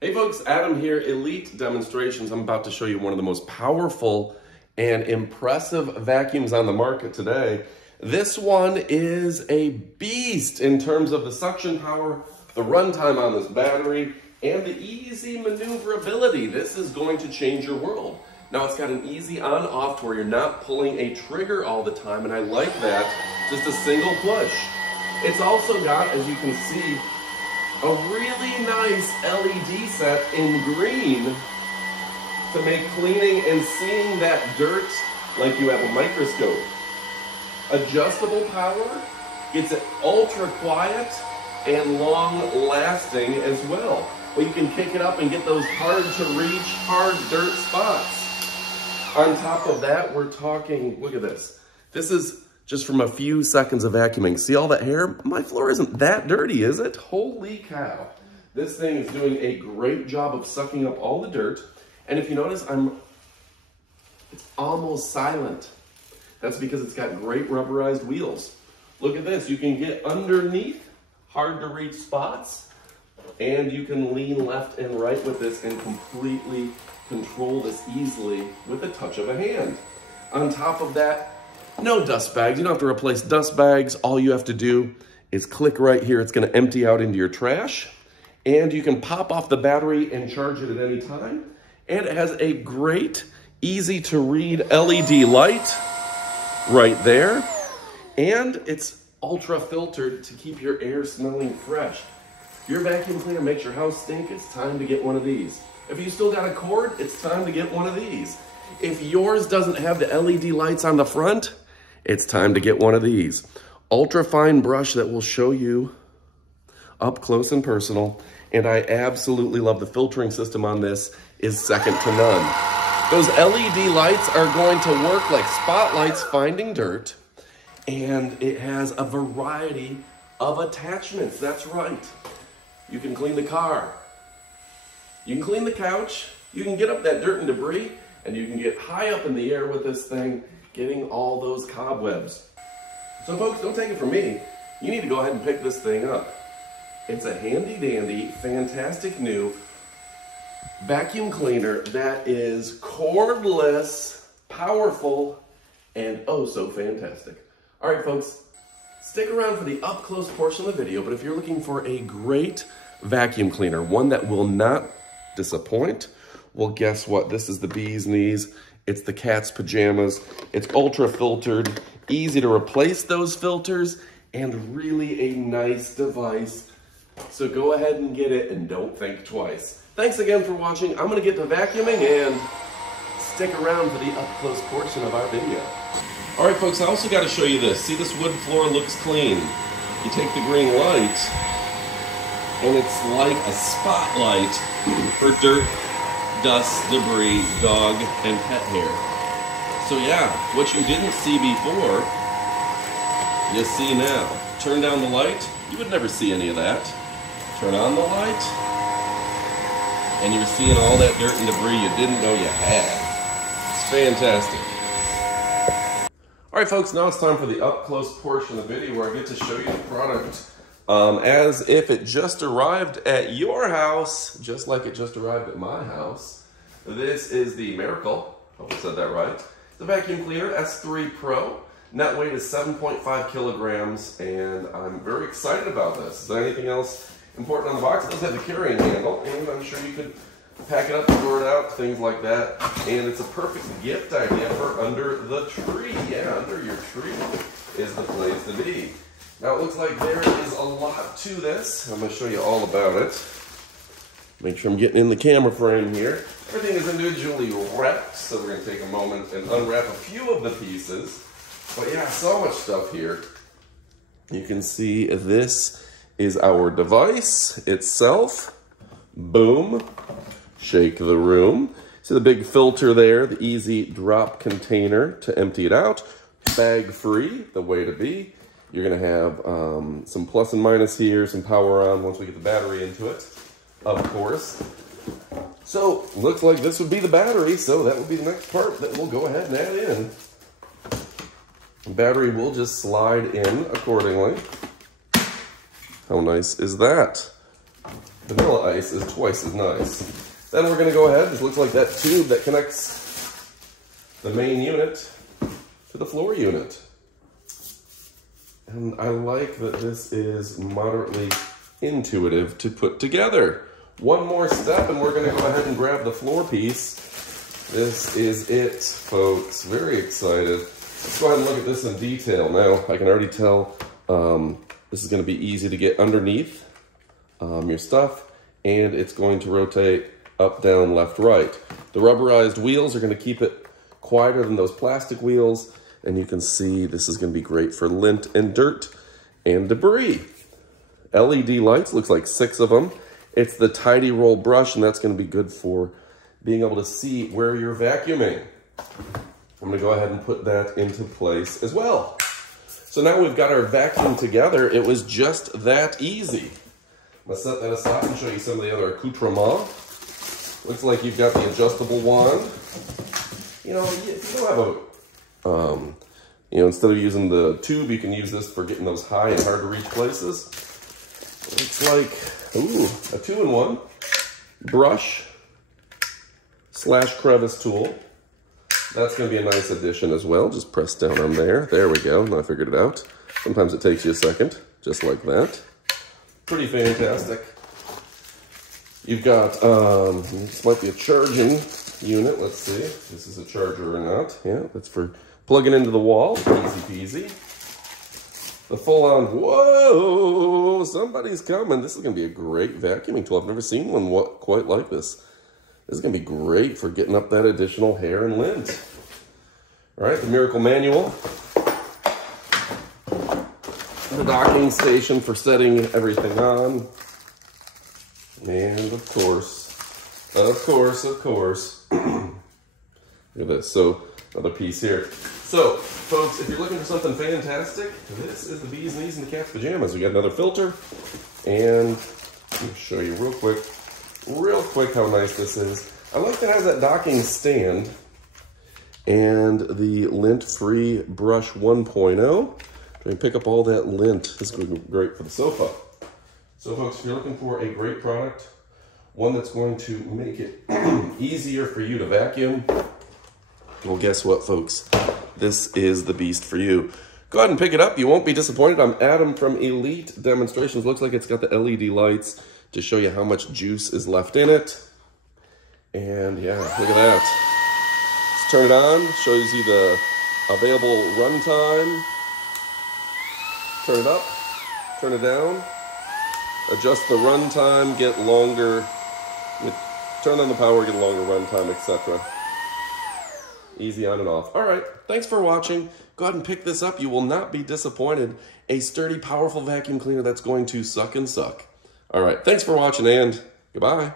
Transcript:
Hey folks, Adam here, Elite Demonstrations. I'm about to show you one of the most powerful and impressive vacuums on the market today. This one is a beast in terms of the suction power, the runtime on this battery, and the easy maneuverability. This is going to change your world. Now it's got an easy on-off to where you're not pulling a trigger all the time, and I like that, just a single push. It's also got, as you can see, a really nice LED set in green to make cleaning and seeing that dirt like you have a microscope. Adjustable power, gets it ultra quiet and long lasting as well. But you can kick it up and get those hard to reach, hard dirt spots. On top of that, we're talking, look at this. This is just from a few seconds of vacuuming. See all that hair? My floor isn't that dirty, is it? Holy cow. This thing is doing a great job of sucking up all the dirt. And if you notice, it's almost silent. That's because it's got great rubberized wheels. Look at this. You can get underneath hard to reach spots, and you can lean left and right with this and completely control this easily with the touch of a hand. On top of that, no dust bags. You don't have to replace dust bags. All you have to do is click right here. It's going to empty out into your trash. And you can pop off the battery and charge it at any time. And it has a great, easy to read LED light right there. And it's ultra filtered to keep your air smelling fresh. Your vacuum cleaner makes your house stink. It's time to get one of these. If you still got a cord, it's time to get one of these. If yours doesn't have the LED lights on the front, it's time to get one of these. Ultra fine brush that will show you up close and personal. And I absolutely love the filtering system on this is second to none. Those LED lights are going to work like spotlights finding dirt. And it has a variety of attachments. That's right. You can clean the car. You can clean the couch. You can get up that dirt and debris. And you can get high up in the air with this thing, getting all those cobwebs. So folks, don't take it from me. You need to go ahead and pick this thing up. It's a handy dandy, fantastic new vacuum cleaner that is cordless, powerful, and oh so fantastic. All right folks, stick around for the up close portion of the video, but if you're looking for a great vacuum cleaner, one that will not disappoint, well, guess what? This is the bee's knees. It's the cat's pajamas. It's ultra filtered, easy to replace those filters, and really a nice device. So go ahead and get it and don't think twice. Thanks again for watching. I'm gonna get to vacuuming and stick around for the up close portion of our video. All right, folks, I also gotta show you this. See, this wood floor looks clean. You take the green light, and it's like a spotlight for dirt, dust, debris, dog, and pet hair. So yeah, what you didn't see before, you see now. Turn down the light, you would never see any of that. Turn on the light, and you're seeing all that dirt and debris you didn't know you had. It's fantastic. All right, folks, now it's time for the up-close portion of the video where I get to show you the product as if it just arrived at your house, just like it just arrived at my house. This is the Maircle, hope I said that right. The vacuum cleaner, S3-Pro. Net weight is 7.5 kilograms, and I'm very excited about this. Is there anything else important on the box? It does have the carrying handle, and I'm sure you could pack it up, store it out, things like that. And it's a perfect gift idea for under the tree. Yeah, under your tree is the place to be. Now it looks like there is a lot to this. I'm going to show you all about it. Make sure I'm getting in the camera frame here. Everything is individually wrapped, so we're going to take a moment and unwrap a few of the pieces. But yeah, so much stuff here. You can see this is our device itself. Boom. Shake the room. See the big filter there, the easy drop container to empty it out. Bag free, the way to be. You're going to have some plus and minus here, some power on once we get the battery into it, of course. So, looks like this would be the battery, so that would be the next part that we'll go ahead and add in. The battery will just slide in accordingly. How nice is that? vanilla ice is twice as nice. Then we're gonna go ahead, this looks like that tube that connects the main unit to the floor unit. And I like that this is moderately intuitive to put together. One more step and we're gonna go ahead and grab the floor piece. This is it, folks. Very excited. Let's go ahead and look at this in detail. Now, I can already tell this is gonna be easy to get underneath your stuff, and it's going to rotate up, down, left, right. The rubberized wheels are gonna keep it quieter than those plastic wheels, and you can see this is gonna be great for lint and dirt and debris. LED lights, looks like 6 of them. It's the Tidy Roll brush, and that's gonna be good for being able to see where you're vacuuming. I'm gonna go ahead and put that into place as well. So now we've got our vacuum together. It was just that easy. I'm gonna set that aside and show you some of the other accoutrements. Looks like you've got the adjustable wand. You know, if you don't have a, you know, instead of using the tube, you can use this for getting those high and hard to reach places. Looks like, ooh, a 2-in-1 brush / crevice tool. That's gonna be a nice addition as well. Just press down on there. There we go, now I figured it out. Sometimes it takes you a second, just like that. Pretty fantastic. You've got, this might be a charging unit. Let's see if this is a charger or not. Yeah, that's for plugging into the wall. Easy peasy. The full-on, whoa, somebody's coming. This is gonna be a great vacuuming tool. I've never seen one quite like this. This is gonna be great for getting up that additional hair and lint. All right, the Maircle manual. The docking station for setting everything on. And of course. Look at this, so another piece here. So, folks, if you're looking for something fantastic, this is the bee's knees and the cat's pajamas. We got another filter, and let me show you real quick how nice this is. I like that it has that docking stand and the lint-free brush 1.0. Try and pick up all that lint. This is going to be great for the sofa. So folks, if you're looking for a great product, one that's going to make it easier for you to vacuum, well, guess what, folks? This is the beast for you. Go ahead and pick it up. You won't be disappointed. I'm Adam from Elite Demonstrations. Looks like it's got the LED lights to show you how much juice is left in it. And yeah, look at that. Let's turn it on. Shows you the available runtime. Turn it up, turn it down. Adjust the runtime, get longer. Turn on the power, get longer runtime, etc. Easy on and off. All right, thanks for watching. Go ahead and pick this up. You will not be disappointed. A sturdy, powerful vacuum cleaner that's going to suck and suck. All right, thanks for watching, and goodbye.